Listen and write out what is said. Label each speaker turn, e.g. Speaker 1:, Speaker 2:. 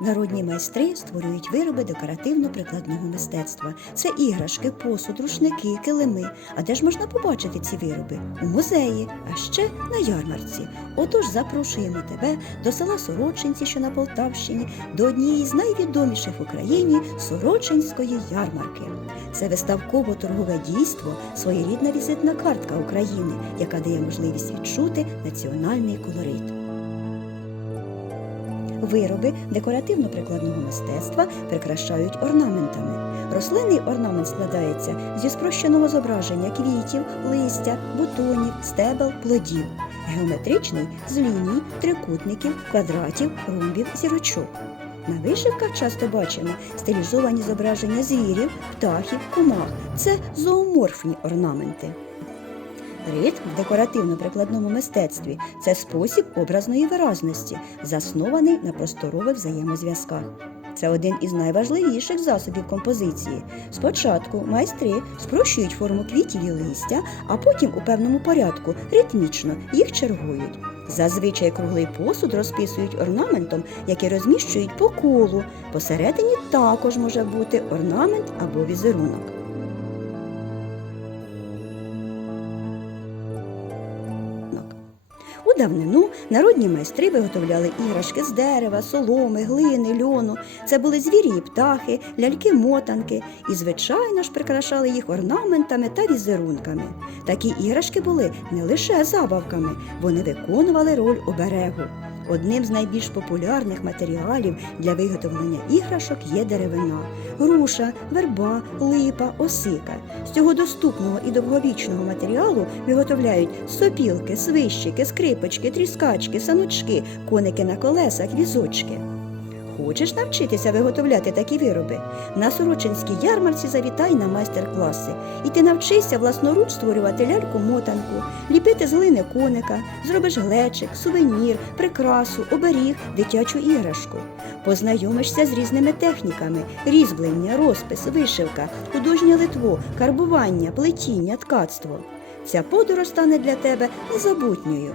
Speaker 1: Народні майстри створюють вироби декоративно-прикладного мистецтва. Це іграшки, посуд, рушники, килими. А де ж можна побачити ці вироби? У музеї, а ще на ярмарці. Отож запрошуємо тебе до села Сорочинці, що на Полтавщині, до однієї з найвідоміших в Україні Сорочинської ярмарки. Це виставково-торгове дійство, своєрідна візитна картка України, яка дає можливість відчути національний колорит. Вироби декоративно-прикладного мистецтва прикрашають орнаментами. Рослинний орнамент складається зі спрощеного зображення квітів, листя, бутонів, стебел, плодів. Геометричний з ліній, трикутників, квадратів, ромбів, зірочок. На вишивках часто бачимо стилізовані зображення звірів, птахів, комах. Це зооморфні орнаменти. Ритм в декоративно-прикладному мистецтві це спосіб образної виразності, заснований на просторових взаємозв'язках. Це один із найважливіших засобів композиції. Спочатку майстри спрощують форму квітів і листя, а потім у певному порядку ритмічно їх чергують. Зазвичай круглий посуд розписують орнаментом, який розміщують по колу. Посередині також може бути орнамент або візерунок. Давнину народні майстри виготовляли іграшки з дерева, соломи, глини, льону. Це були звірі і птахи, ляльки-мотанки, і, звичайно ж, прикрашали їх орнаментами та візерунками. Такі іграшки були не лише забавками, вони виконували роль оберегу. Одним з найбільш популярних матеріалів для виготовлення іграшок є деревина, груша, верба, липа, осика. З цього доступного і довговічного матеріалу виготовляють сопілки, свищики, скрипочки, тріскачки, саночки, коники на колесах, візочки. Хочеш навчитися виготовляти такі вироби? На Сорочинській ярмарці завітай на майстер-класи. І ти навчишся власноруч створювати ляльку-мотанку, ліпити з глини коника, зробиш глечик, сувенір, прикрасу, оберіг, дитячу іграшку. Познайомишся з різними техніками: різьблення, розпис, вишивка, художнє литво, карбування, плетіння, ткацтво. Ця подорож стане для тебе незабутньою.